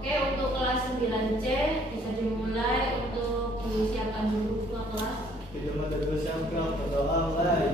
Oke, untuk kelas 9C bisa dimulai untuk disiapkan dulu semua kelas. Kita bersiapkan berdoa mulai.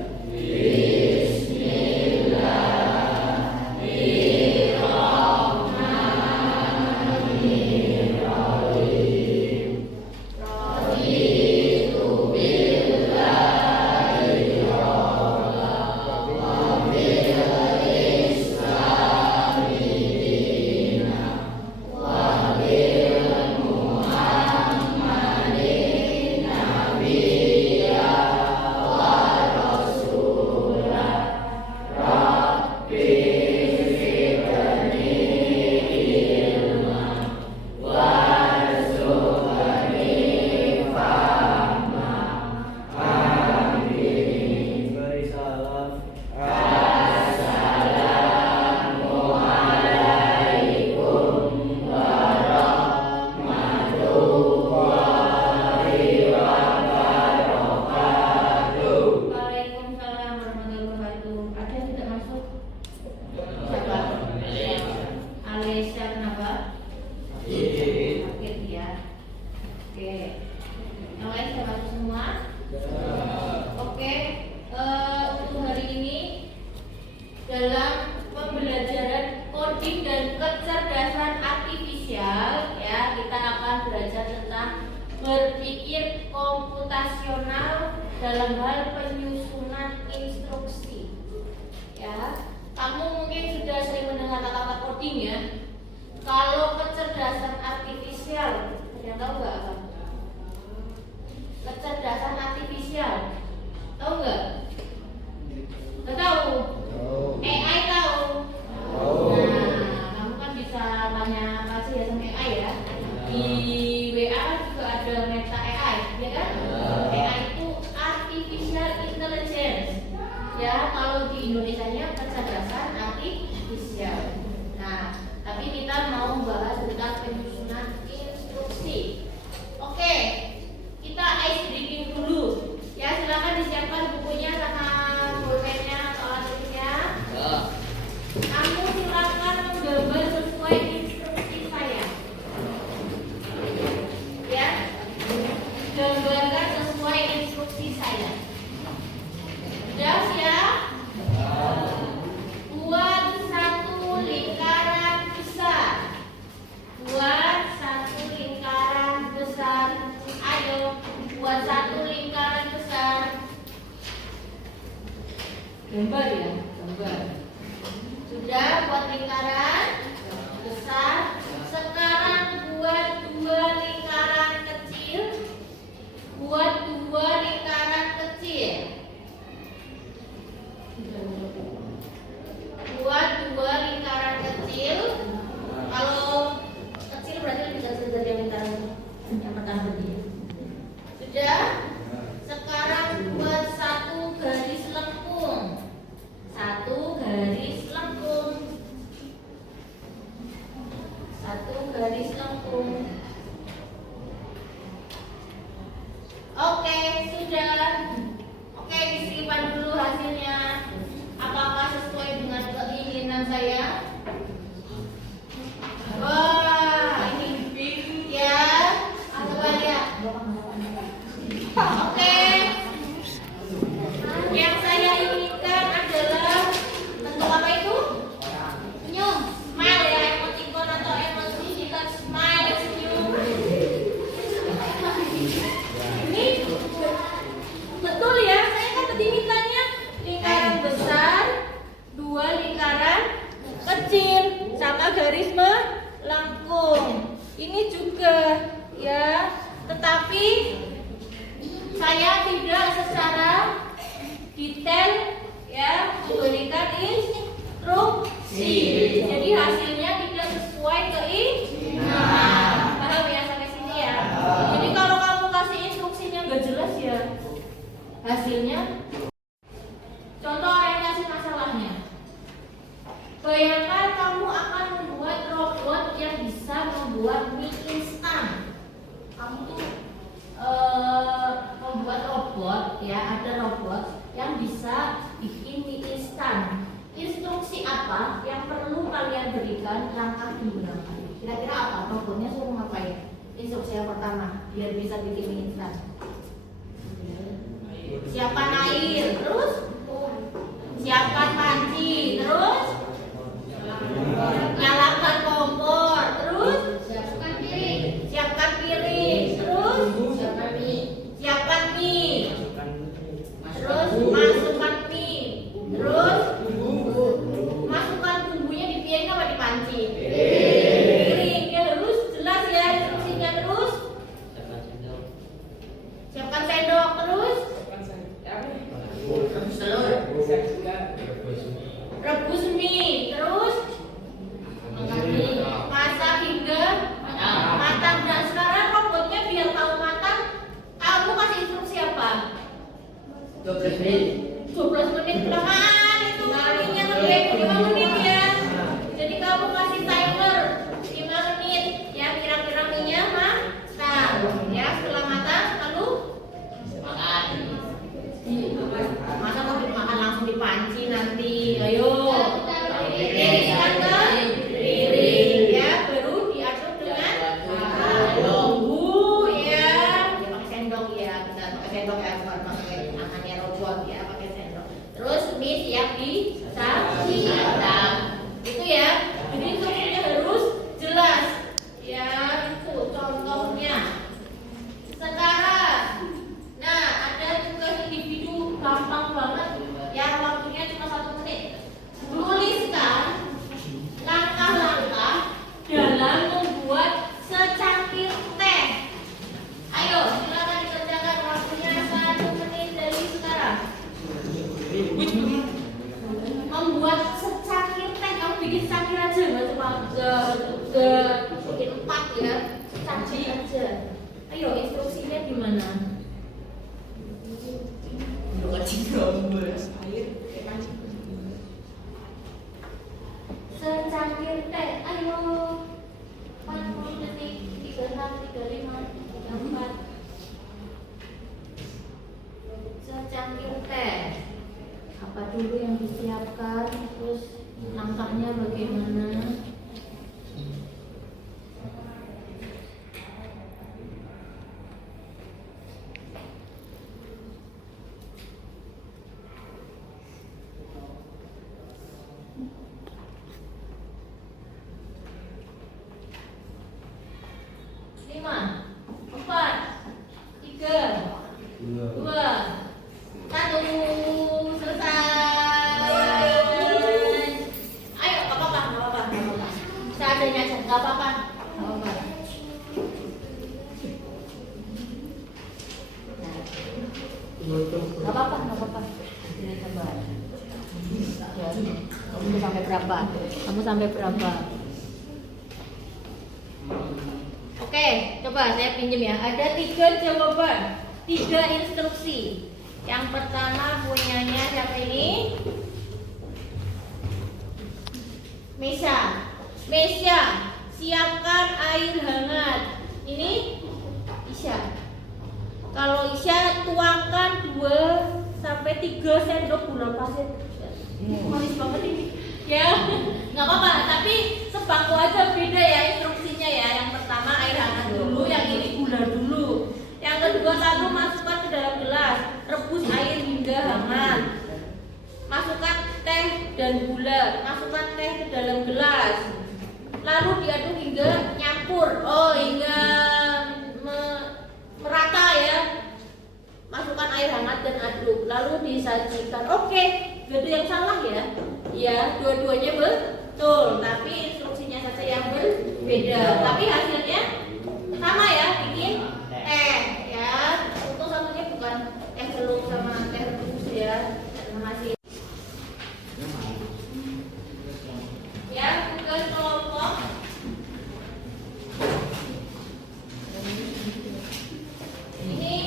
Dalam pembelajaran coding dan kecerdasan artifisial, ya, kita akan belajar tentang berpikir komputasional dalam hal penyusunan instruksi. Ya, kamu mungkin sudah sering mendengar kata-kata coding ya. Kalau kecerdasan artifisial, ada yang tahu nggak apa? Kecerdasan artifisial, tahu nggak? Nggak tahu? AI tahu? Nah, kamu kan bisa tanya apa sih ya sama AI ya. Di WA kan juga ada Meta AI, ya kan? AI itu artificial intelligence. Ya, kalau di Indonesianya kecerdasan artifisial. Nah, tapi kita mau bahas tentang penyusunan instruksi. Oke, kita ice breaking dulu. Ya, silakan disiapkan bukunya sama pulpennya atau alat tulisnya. Kamu silakan menggambar sesuai instruksi saya. Ya, gambarkan sesuai instruksi saya. Sudah siap? Buat satu lingkaran besar. Buat satu lingkaran besar. Ayo, buat satu lingkaran besar. Gambar ya, gambar. Sudah buat lingkaran besar. Sekarang buat dua lingkaran kecil. Buat dua lingkaran kecil. Buat dua lingkaran kecil. Kalau kecil berarti lebih kecil dari yang lingkaran yang pertama tadi. Sudah. Sekarang buat satu garis lengkung. Satu garis lengkung. Satu garis lengkung. Oke, sudah. Oke, disimpan dulu hasilnya. Apakah sesuai dengan keinginan saya? Wah, ini ya. Coba lihat. Oke. Yang saya inginkan adalah bentuk apa itu? Senyum. Smile ya, emoticon atau emoji jika smile senyum. Ini betul ya, saya kan tadi mintanya lingkaran besar, dua lingkaran kecil, sama garis melengkung. Ini juga ya, tetapi saya tidak secara detail ya memberikan instruksi. Jadi hasilnya tidak sesuai keinginan. Paham ya sampai sini ya? Jadi kalau kamu kasih instruksinya nggak jelas ya, hasilnya. Contoh orientasi masalahnya. Bayangkan kamu akan membuat robot yang bisa membuat mie instan. Kamu tuh membuat robot ya, ada robot yang bisa bikin mie instan. Instruksi apa yang perlu kalian berikan langkah demi langkah? Kira-kira apa? robotnya suruh ngapain? Instruksi yang pertama biar bisa bikin mie instan. Siapkan air, terus siapkan panci, terus nyalakan kompor, terus siapkan piring, terus siapkan mie, terus masukkan mie, terus masukkan bumbunya di piring apa di panci? Piring. Ya terus jelas ya instruksinya. Terus siapkan sendok, terus rebus mie, terus masak hingga matang. Dan sekarang robotnya biar tahu matang, kamu kasih instruksi apa? 12 menit kelamaan itu mie-nya lebih 5 menit ya. Jadi kamu kasih timer 5 menit ya, kira-kira mie-nya matang ya. Setelah matang lalu masa mau dimakan langsung di panci nanti? Ayo tiriskan ke piring ya, baru diaduk dengan bumbu ya. Ya pakai sendok ya, bisa pakai sendok ya, bukan pakai tangannya robot ya, pakai sendok. Terus mie siap disajikan. Itu ya. Jadi instruksinya harus jelas ya, itu contohnya. Sekarang nah, ada tugas individu gampang banget yang waktunya cuma 1 menit. Tuliskan langkah-langkah dalam membuat secangkir teh. Ayo, silakan dikerjakan, waktunya 1 menit dari sekarang. Membuat secangkir teh, kamu bikin secangkir aja, nggak cuma bikin 4 ya, secangkir aja. Ayo, instruksinya gimana? Secangkir teh, ayo 40 detik, 36, 35, 34. Secangkir teh, apa dulu yang disiapkan, terus langkahnya bagaimana? Nggak apa-apa. Ini coba. Ya, kamu sampai berapa? Oke, coba saya pinjem ya. Ada 3 jawaban, 3 instruksi. Yang pertama punyanya siapa ini? Mesya, siapkan air hangat. Ini Isya. Kalau Isya, tuangkan 2-3 sendok gula pasir. Manis banget ini. Ya, nggak apa-apa. Tapi sebangku aja beda ya instruksinya ya. Yang pertama air hangat dulu, yang ini gula dulu. Yang kedua, 1 masukkan ke dalam gelas, rebus air hingga hangat. Masukkan teh dan gula, masukkan teh ke dalam gelas. Lalu diaduk hingga nyampur. Hingga merata ya. Masukkan air hangat dan aduk, lalu disajikan. Oke, gak ada yang salah ya. Ya, dua-duanya betul, tapi instruksinya saja yang berbeda. Tapi hasilnya sama ya, bikin teh ya. Untuk satunya bukan teh celup sama teh rebus ya. Terima kasih. Ya, tugas kelompok. Ini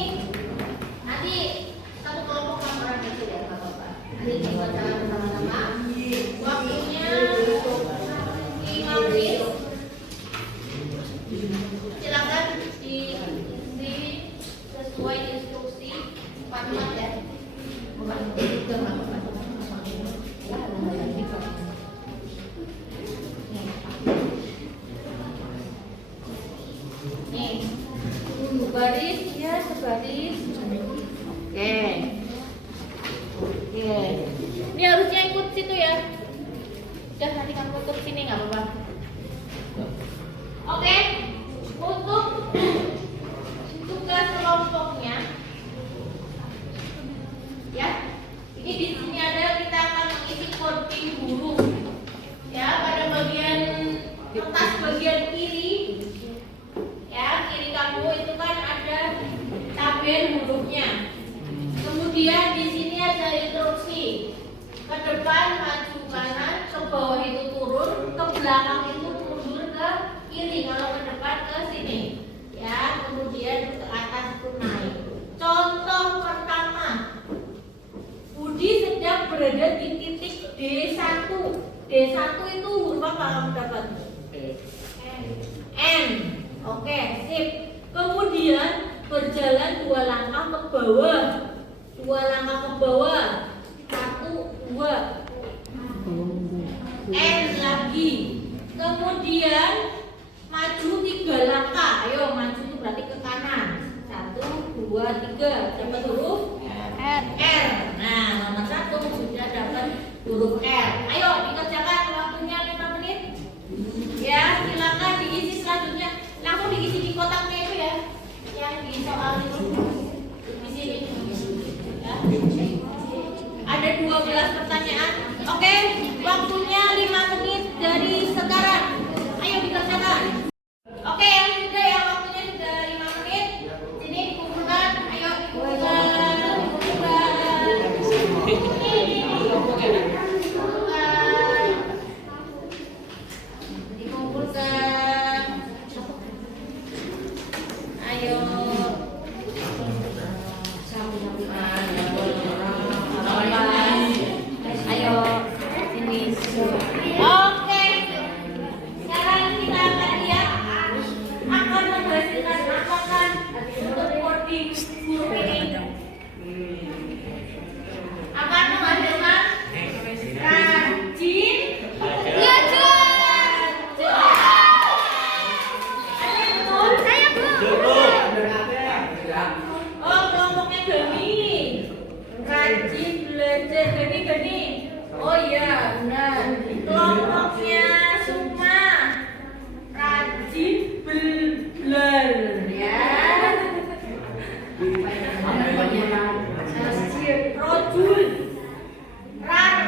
nanti satu kelompok orang aja ya, nggak apa-apa. Nanti kita jalan bersama-sama. Waktunya 5 menit. Sebaris, ya sebaris. Oke. Oke. Ini harusnya ikut situ ya. Udah nanti kamu ikut sini nggak apa-apa. Oke. Untuk tugas kelompoknya, ya. Ini di sini ada kita akan mengisi coding huruf. Ya, pada bagian kertas bagian kiri, ya kiri kamu itu kan ada tabel hurufnya. Kemudian di sini ada instruksi. Ke depan maju kanan, ke bawah itu turun, ke belakang itu mundur ke kiri. Kalau ke depan ke sini, ya. Kemudian ke atas itu naik. Contoh pertama, Budi sedang berada di titik D1. D1 itu huruf apa kamu dapat? N. Oke, sip. Kemudian berjalan 2 langkah ke bawah. 2 langkah ke bawah. 1, 2. N lagi. Kemudian maju 3 langkah. Ayo maju itu berarti ke kanan. 1, 2, 3. Dapat huruf R. Nah, nomor 1 sudah dapat huruf R. Ayo dikerjakan, waktunya 5 menit. Ya, silakan diisi selanjutnya. Langsung diisi di kotaknya itu ya. Yang di soal itu. Di sini. Ya. Ada 12 pertanyaan. Oke, waktunya 5 menit dari sekarang. Ayo dikerjakan. Oke, yang sudah yang waktunya sudah 5 menit. Sini dikumpulkan. Ayo dikumpulkan. Dikumpulkan. Ayo. Ayo. Sini. Oke. Sekarang kita akan lihat akan menghasilkan apa kan untuk coding huruf ini. Akan menghasilkan rajin. Oh, kelompoknya Gani. Rajin belajar Gani. Oh iya, benar. Kelompoknya Sukma. Rajin belajar ya. Rojul. Ran.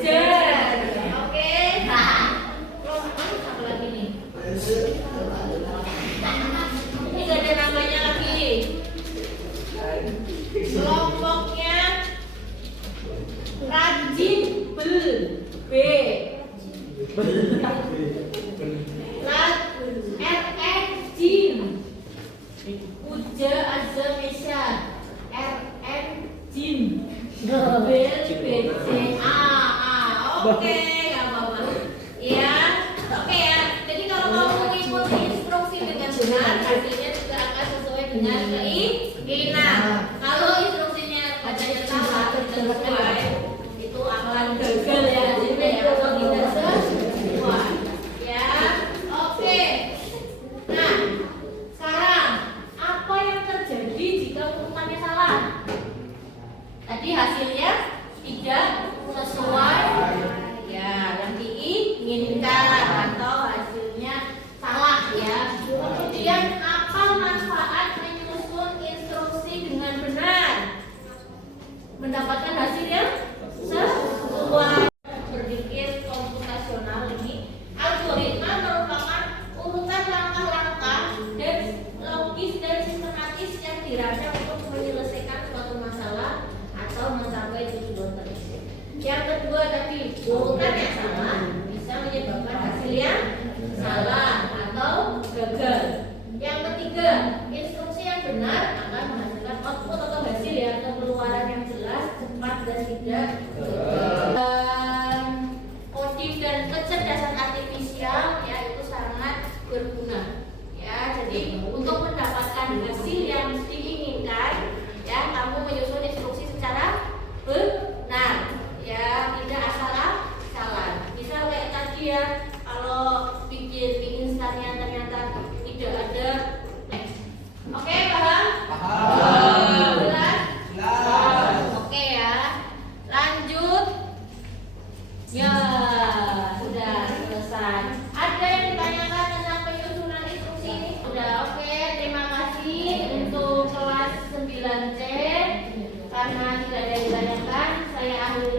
Jar. Oke. Kelompok satu lagi nih. Ini gak ada namanya lagi. Kelompoknya rajin B. Jin. Uja Azza Mesya. Jin. Oke, nggak apa-apa. Ya, oke ya. Jadi kalau kamu mengikuti instruksi dengan benar, hasilnya juga akan sesuai dengan keinginan. Kalau instruksinya bacanya salah, tidak sesuai, itu akan gagal ya. Jadi kalau tidak sesuai, ya. Oke. Nah, sekarang apa yang terjadi jika urutannya salah? Tadi hasilnya tidak sesuai ya yang diinginkan atau hasilnya salah ya. Kemudian apa manfaat menyusun instruksi dengan benar? Mendapatkan hasil yang sesuai. Berpikir komputasional ini, algoritma merupakan urutan langkah-langkah dan logis dan sistematis yang dirancang untuk menyelesaikan suatu masalah atau mencapai tujuan tertentu. Yang kedua tadi, urutan yang salah bisa menyebabkan hasil yang salah atau gagal. Yang ketiga, instruksi yang benar akan menghasilkan output atau hasil ya, atau keluaran yang jelas, cepat dan tidak gagal. Coding dan kecerdasan artifisial ya itu sangat berguna. Ya, jadi untuk mendapatkan hasil yang diinginkan, ya kamu menyusun instruksi secara benar, ya tidak asal-asalan. Misal kayak tadi ya, kalau bikin mie instannya ternyata tidak ada. Oke, paham? Paham. Jelas? Jelas. Oke ya. Lanjut. Ya, sudah selesai. Ada yang ditanyakan tentang penyusunan instruksi ini? Sudah, oke. Terima kasih untuk kelas 9C. Karena tidak ada yang ditanyakan, saya akhiri